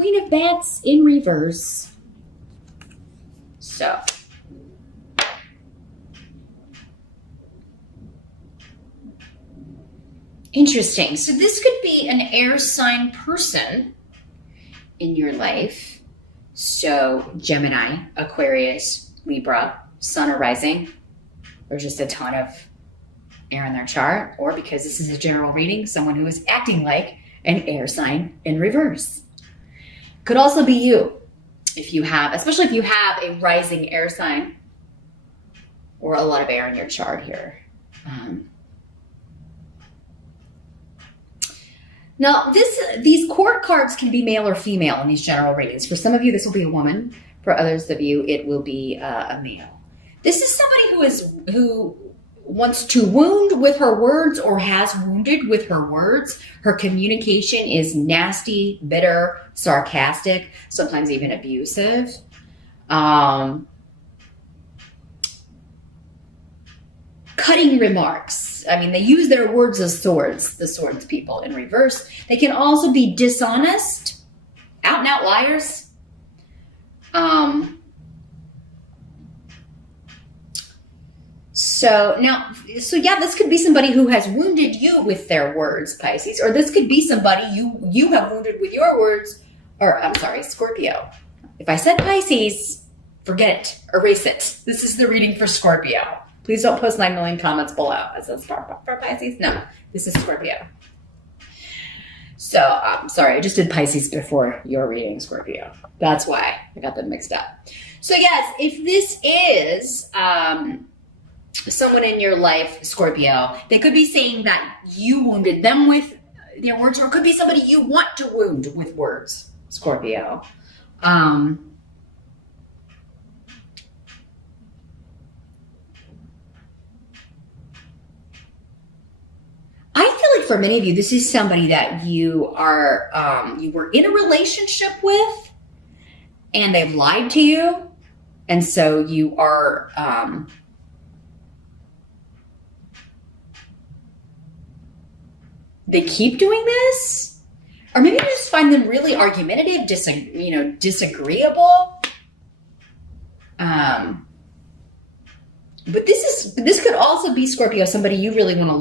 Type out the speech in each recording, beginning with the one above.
Queen of Bats in reverse. So. Interesting. So this could be an air sign person in your life. So Gemini, Aquarius, Libra, Sun or rising. There's just a ton of air in their chart. Or because this is a general reading, someone who is acting like an air sign in reverse. Could also be you. If you have, especially if you have a rising air sign or a lot of air in your chart here. Now, these court cards can be male or female in these general readings. For some of you, this will be a woman. For others of you, it will be a male. This is somebody who wants to wound with her words or has wounded with her words. Her communication is nasty, bitter, sarcastic, sometimes even abusive. Cutting remarks. I mean, they use their words as swords, the swords people in reverse. They can also be dishonest, out and out liars. So yeah, this could be somebody who has wounded you with their words, Pisces, or this could be somebody you have wounded with your words, or I'm sorry, Scorpio. If I said Pisces, forget it, erase it. This is the reading for Scorpio. Please don't post 9 million comments below. Is this for Pisces? No, this is Scorpio. So, sorry, I just did Pisces before your reading, Scorpio. That's why I got them mixed up. So yes, if this is someone in your life, Scorpio, they could be saying that you wounded them with their words, or it could be somebody you want to wound with words, Scorpio. I feel like for many of you, this is somebody that you are, you were in a relationship with and they've lied to you. And so you are, they keep doing this, or maybe you just find them really argumentative, disagreeable. But this could also be, Scorpio, somebody you really want to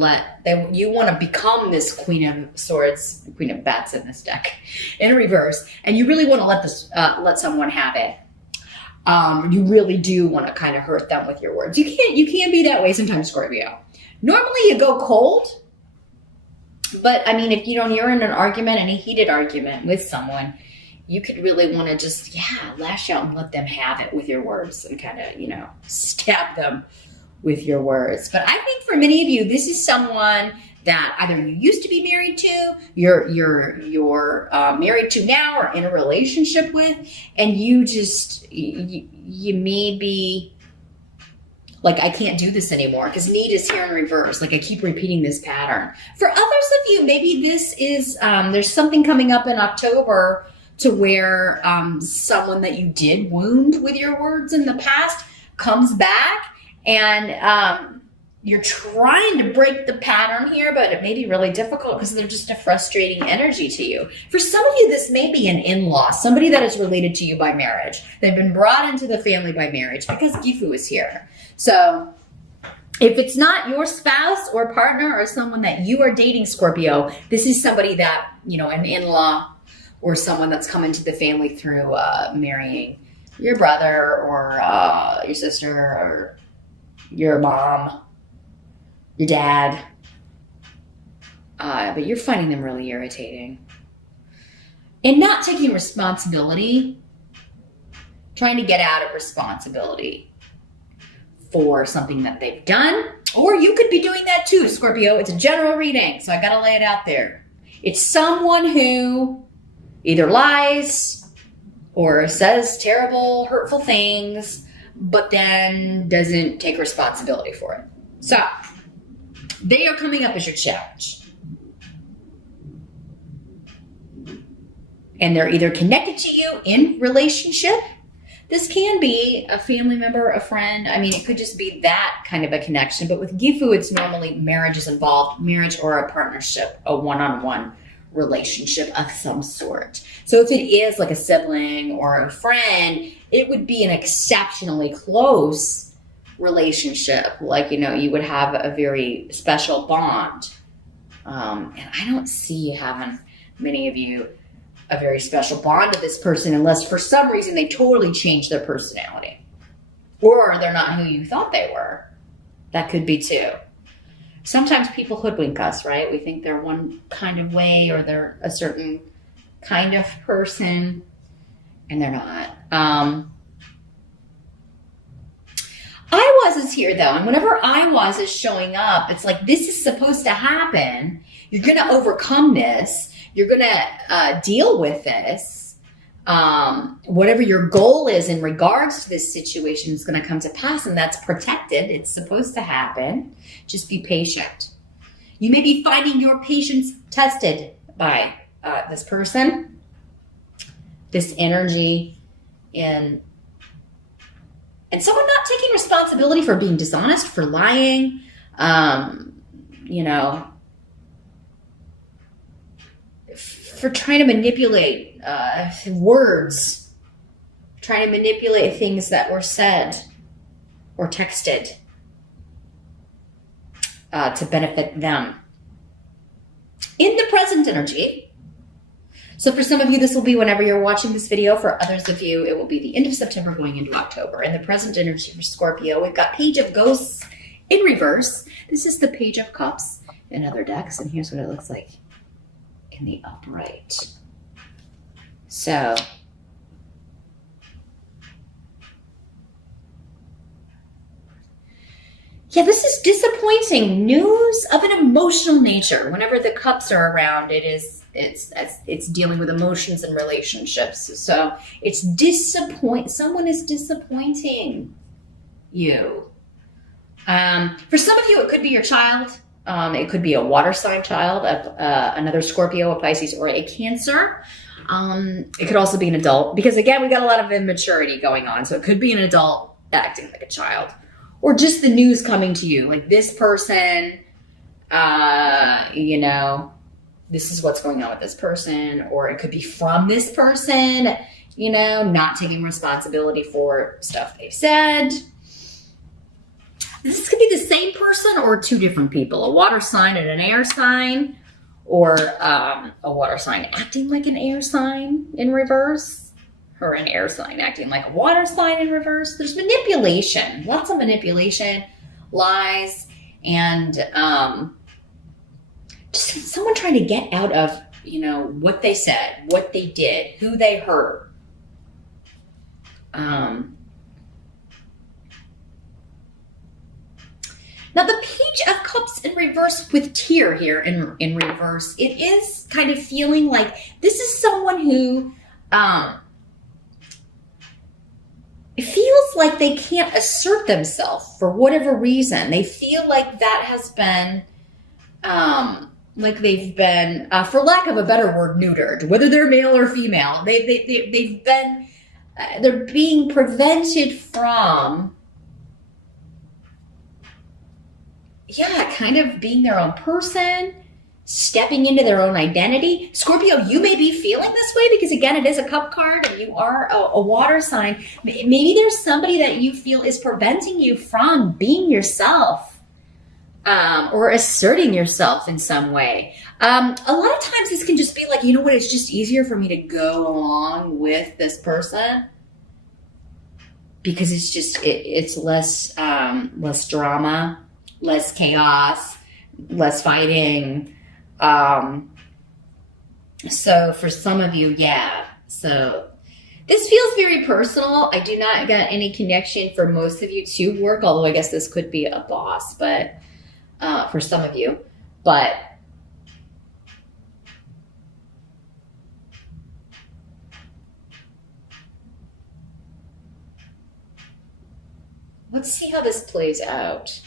you want to become this Queen of Swords, Queen of Bats in this deck, in reverse, and you really want to let someone have it. You really do want to kind of hurt them with your words. You can be that way sometimes, Scorpio. Normally you go cold, but I mean, if you're in an argument, any heated argument with someone, you could really want to just, lash out and let them have it with your words and kind of, stab them with your words. But I think for many of you, this is someone that either you used to be married to, you're married to now, or in a relationship with, and you may be like, I can't do this anymore because need is here in reverse. Like I keep repeating this pattern. For others of you, maybe this is, there's something coming up in October to where someone that you did wound with your words in the past comes back, and you're trying to break the pattern here, but it may be really difficult because they're just a frustrating energy to you. For some of you, this may be an in-law, somebody that is related to you by marriage. They've been brought into the family by marriage because Gifu is here. So if it's not your spouse or partner or someone that you are dating, Scorpio, this is somebody that, an in-law, or someone that's come into the family through marrying your brother or your sister or your mom, your dad. But you're finding them really irritating. And not taking responsibility, trying to get out of responsibility for something that they've done. Or you could be doing that too, Scorpio. It's a general reading, so I got to lay it out there. It's someone who either lies or says terrible, hurtful things, but then doesn't take responsibility for it. So they are coming up as your challenge. And they're either connected to you in relationship. This can be a family member, a friend. I mean, it could just be that kind of a connection. But with Gifu, it's normally marriage is involved, marriage or a partnership, a one-on-one relationship of some sort. So if it is like a sibling or a friend, it would be an exceptionally close relationship. Like, you would have a very special bond. And I don't see you having, many of you, a very special bond to this person unless for some reason they totally changed their personality. Or they're not who you thought they were. That could be too. Sometimes people hoodwink us, right? We think they're one kind of way or they're a certain kind of person, and they're not. I was is here though, and whenever I was is showing up, it's like this is supposed to happen. You're going to overcome this. You're going to deal with this. Whatever your goal is in regards to this situation is going to come to pass, and that's protected. It's supposed to happen. Just be patient. You may be finding your patience tested by this person, this energy, and someone not taking responsibility for being dishonest, for lying, for trying to manipulate words, trying to manipulate things that were said or texted to benefit them. In the present energy, so for some of you, this will be whenever you're watching this video. For others of you, it will be the end of September going into October. In the present energy for Scorpio, we've got Page of Ghosts in reverse. This is the Page of Cups in other decks, and here's what it looks like in the upright. So yeah, this is disappointing news of an emotional nature. Whenever the cups are around, it's dealing with emotions and relationships. So it's someone is disappointing you. For some of you, it could be your child. It could be a water sign child, another Scorpio, a Pisces, or a Cancer. It could also be an adult, because again, we got a lot of immaturity going on. So it could be an adult acting like a child, or just the news coming to you, like this person, this is what's going on with this person, or it could be from this person, not taking responsibility for stuff they've said. This could be the same person or two different people, a water sign and an air sign, or a water sign acting like an air sign in reverse, or an air sign acting like a water sign in reverse. There's manipulation, lots of manipulation, lies, and just someone trying to get out of, what they said, what they did, who they hurt. Now the Page of Cups in reverse with tear here in reverse, it is kind of feeling like this is someone who it feels like they can't assert themselves for whatever reason. They feel like that has been, like they've been, for lack of a better word, neutered. Whether they're male or female, they've been, they're being prevented from, kind of being their own person, stepping into their own identity. Scorpio, you may be feeling this way because, again, it is a cup card and you are a water sign. Maybe there's somebody that you feel is preventing you from being yourself, or asserting yourself in some way. A lot of times this can just be like, it's just easier for me to go along with this person because it's just, it's less drama, less chaos, less fighting. So for some of you, so this feels very personal. I do not get any connection for most of you to work, although I guess this could be a boss, but for some of you, but let's see how this plays out.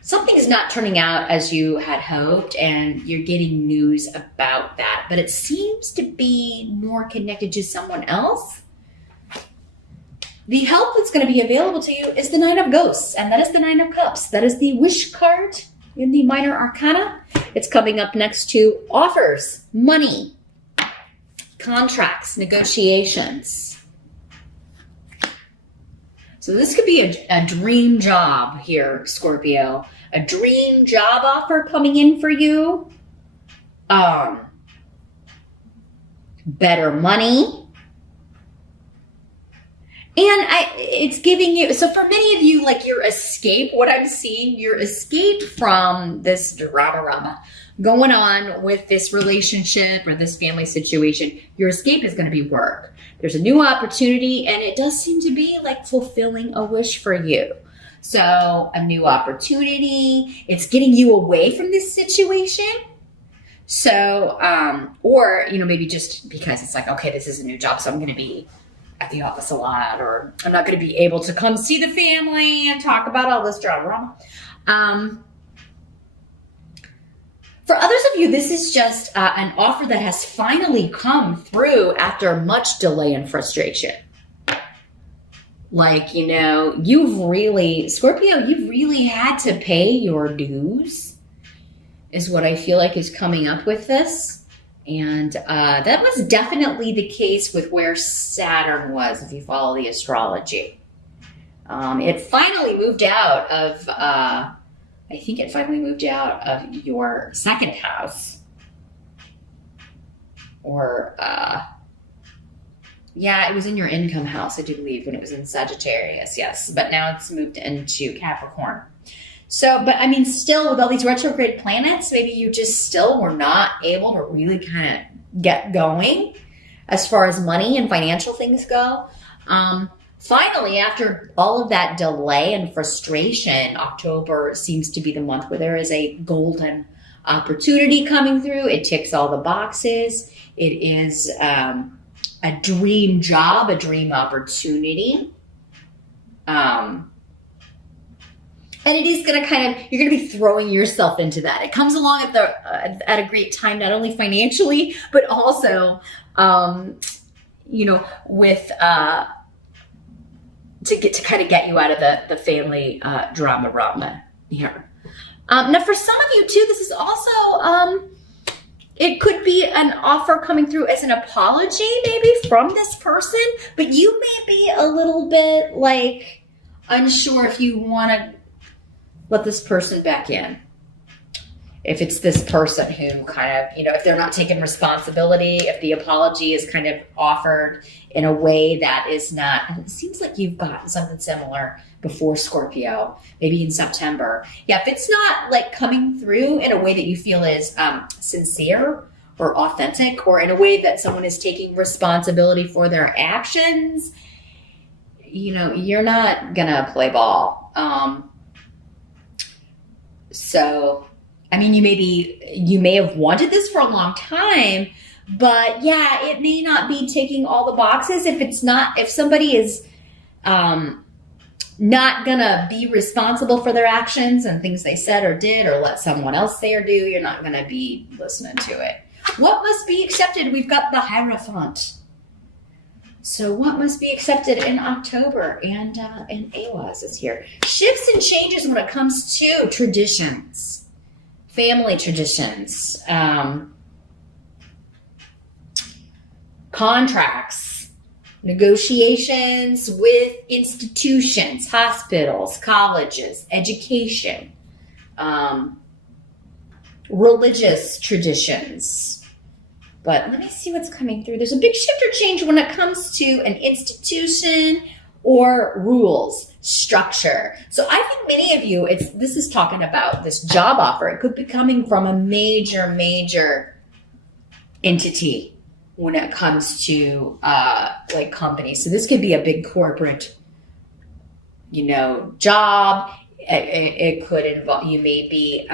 Something is not turning out as you had hoped, and you're getting news about that, but it seems to be more connected to someone else. The help that's going to be available to you is the Nine of Ghosts, and that is the Nine of Cups. That is the wish card in the minor arcana. It's coming up next to offers, money, contracts, negotiations. So this could be a dream job here, Scorpio. A dream job offer coming in for you. Better money. And it's giving you, so for many of you, like your escape, what I'm seeing, your escape from this drama going on with this relationship or this family situation, your escape is going to be work. There's a new opportunity, and it does seem to be like fulfilling a wish for you. So a new opportunity, it's getting you away from this situation. So, or, maybe just because it's like, okay, this is a new job, so I'm going to be at the office a lot, or I'm not going to be able to come see the family and talk about all this drama. For others of you, this is just an offer that has finally come through after much delay and frustration. Like, Scorpio, you've really had to pay your dues, is what I feel like is coming up with this. And that was definitely the case with where Saturn was, if you follow the astrology. It finally moved out of, your second house. Or, it was in your income house, I do believe, when it was in Sagittarius, yes. But now it's moved into Capricorn. So, but still with all these retrograde planets, maybe you just still were not able to really kind of get going as far as money and financial things go. Finally, after all of that delay and frustration, October seems to be the month where there is a golden opportunity coming through. It ticks all the boxes. It is a dream job, a dream opportunity. And it is going to you're going to be throwing yourself into that. It comes along at a great time, not only financially, but also, with, to get you out of the family, drama here. Now for some of you too, this is also, it could be an offer coming through as an apology maybe from this person, but you may be a little bit like unsure if you want to let this person back in. If it's this person who if they're not taking responsibility, if the apology is kind of offered in a way that is not, and it seems like you've gotten something similar before, Scorpio, maybe in September. Yeah, if it's not like coming through in a way that you feel is sincere or authentic, or in a way that someone is taking responsibility for their actions, you're not gonna play ball. So, you may have wanted this for a long time, but yeah, it may not be ticking all the boxes. If somebody is not gonna be responsible for their actions and things they said or did, or let someone else say or do, you're not gonna be listening to it. What must be accepted? We've got the Hierophant. So what must be accepted in October? And Awas is here. Shifts and changes when it comes to traditions, family traditions, contracts, negotiations with institutions, hospitals, colleges, education, religious traditions. But let me see what's coming through. There's a big shift or change when it comes to an institution or rules, structure. So I think many of you, this is talking about this job offer. It could be coming from a major entity when it comes to like companies. So this could be a big corporate, job. It could involve, you may be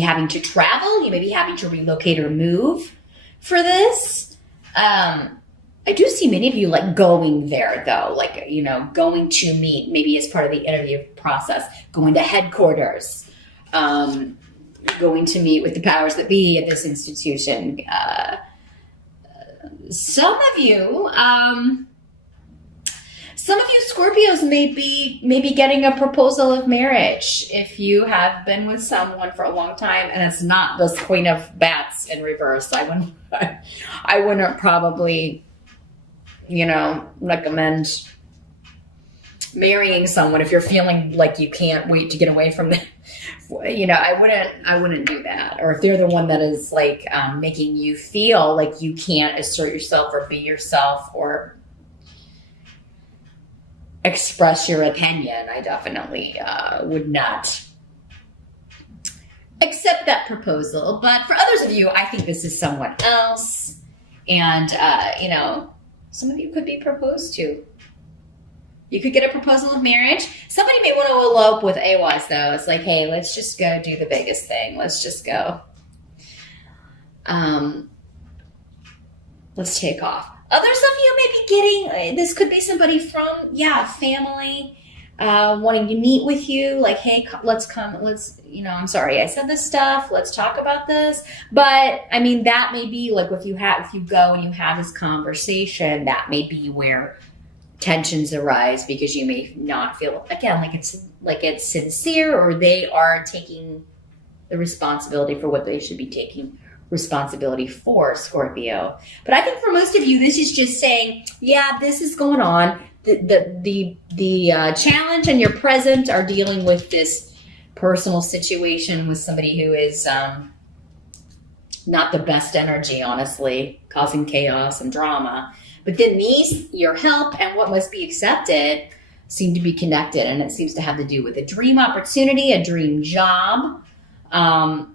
having to travel. You may be having to relocate or move for this. I do see many of you like going there though, like, going to meet maybe as part of the interview process, going to headquarters, going to meet with the powers that be at this institution. Some of Some of you Scorpios may be getting a proposal of marriage if you have been with someone for a long time and it's not this Queen of Bats in reverse. I wouldn't probably, recommend marrying someone if you're feeling like you can't wait to get away from them. I wouldn't do that. Or if they're the one that is like making you feel like you can't assert yourself or be yourself or express your opinion, I definitely would not accept that proposal. But for others of you, I think this is someone else. And, some of you could be proposed to. You could get a proposal of marriage. Somebody may want to elope with AWAS, though. It's like, hey, let's just go do the biggest thing. Let's just go. Let's take off. Others of you may be getting, this could be somebody from, family, wanting to meet with you. Like, hey, I'm sorry I said this stuff. Let's talk about this. But, that may be like if you go and you have this conversation, that may be where tensions arise because you may not feel, again, like it's sincere or they are taking the responsibility for what they should be taking responsibility for, Scorpio. But I think for most of you, this is just saying, this is going on. The challenge and your present are dealing with this personal situation with somebody who is not the best energy, honestly, causing chaos and drama. But then your help and what must be accepted seem to be connected, and it seems to have to do with a dream opportunity, a dream job, and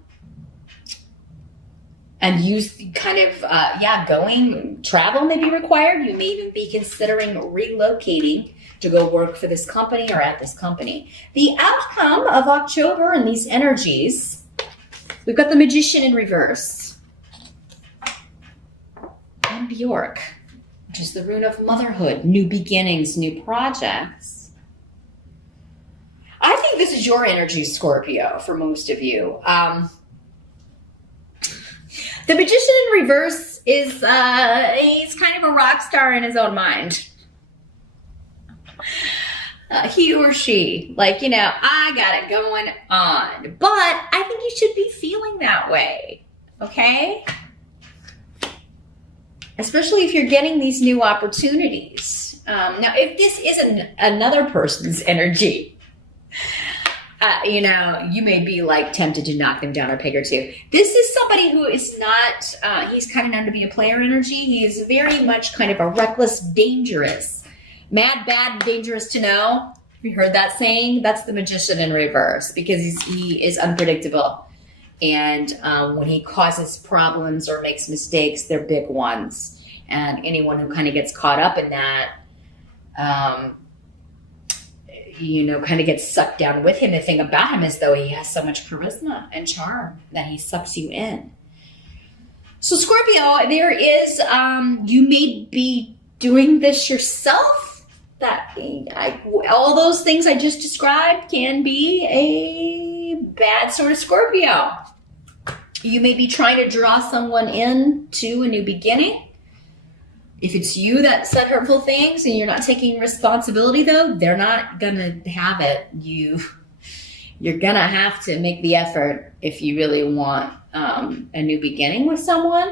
travel may be required. You may even be considering relocating to go work for this company or at this company. The outcome of October and these energies, we've got the Magician in reverse. And Bjork, which is the rune of motherhood, new beginnings, new projects. I think this is your energy, Scorpio, for most of you. The Magician in reverse is, he's kind of a rock star in his own mind. He or she, I got it going on. But I think you should be feeling that way, okay? Especially if you're getting these new opportunities. Now, if this isn't another person's energy, you may be tempted to knock them down a peg or two. This is somebody who is not, he's kind of known to be a player energy. He is very much kind of a reckless, dangerous, mad, bad, dangerous to know. Have you heard that saying? That's the Magician in reverse because he is unpredictable. And when he causes problems or makes mistakes, they're big ones. And anyone who kind of gets caught up in that, kind of gets sucked down with him. The thing about him is, though, he has so much charisma and charm that he sucks you in. So, Scorpio, there is, you may be doing this yourself. All those things I just described can be a bad sort of Scorpio. You may be trying to draw someone in to a new beginning. If it's you that said hurtful things and you're not taking responsibility, though, they're not going to have it. You're going to have to make the effort if you really want a new beginning with someone.